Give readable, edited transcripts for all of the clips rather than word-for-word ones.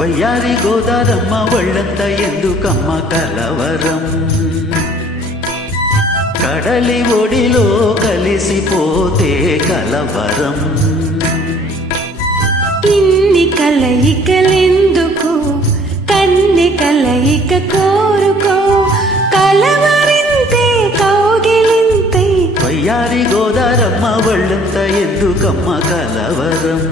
వయ్యారి గోదారమ్మ ఒళ్ళంత ఎందుకమ్మ కలవరం, కడలి ఒడిలో కలిసిపోతే కలవరం. ఇన్ని కలయికలెందుకు, కన్నె కలయిక కోరుకో, కలవరింతే కౌగిలింతే. వయ్యారి గోదారమ్మ ఒళ్ళంత ఎందుకమ్మ కలవరం.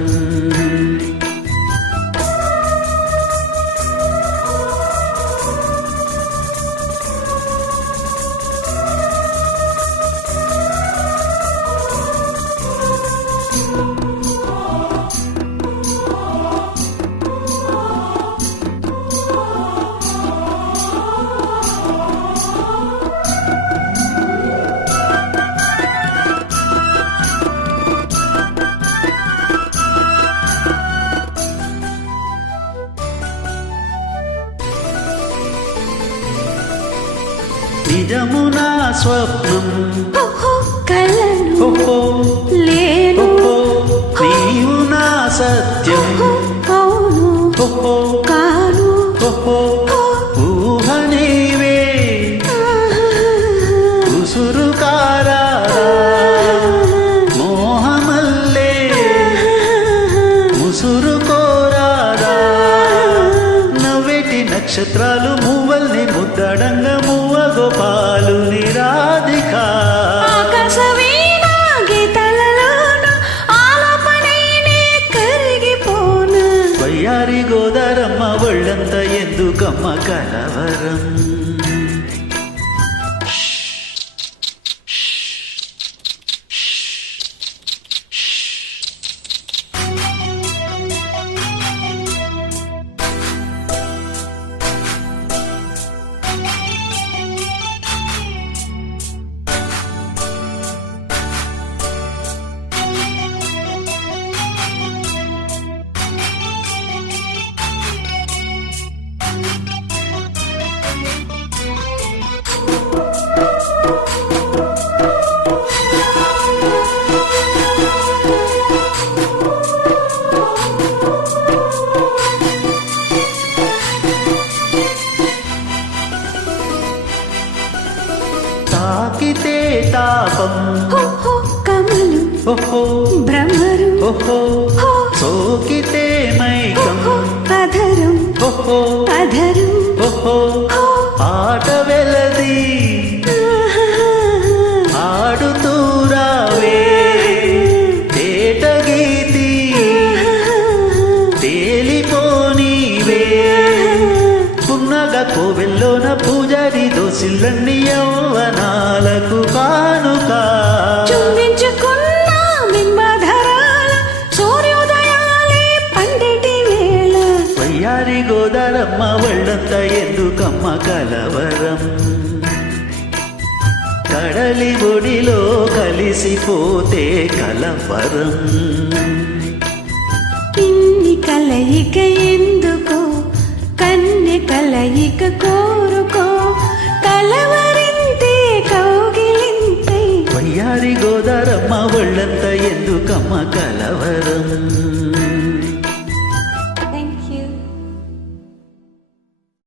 నిజమునా స్వప్నం కలను లేను, నీవు నా సత్యం కాను, ఊహ నీవే ఉసురు కారా మోహమల్లే ముసురు కోరారా. నవ్వేటి నక్షత్రాలు మూవల్ని ముద్దడంగా మూవ గోపాలు నిరాధిక. వయ్యారి గోదారమ్మ ఒళ్ళంత ఎందుకమ్మ కలవరం. తాకితే తాపం కమలు భ్రమరు, సోకితే మైకం అధరం అధరం, ఆట వెలది ఆడుతూ రావే తేట గీతి తేలిపోనీవే. పున్నగ కోవెల్లోన పూజారి దోసిల్లన్ని యౌవనాలకు కానుక. చుంబించుకున్న బింబధరాల సూర్యోదయాలే పండిటి వేళ. వయ్యారి గోదారమ్మ ఒళ్ళంత ఎందుకమ్మ కలవరం, కడలి ఒడిలో కలిసిపోతే కలవరం. ఇన్ని కలయిక ఎందుకో, కన్నె కలయిక కోరుకో, కలవరింతే కౌగిలింతే. వయ్యారి గోదారమ్మ ఒళ్ళంత ఎందుకమ్మ కలవరం.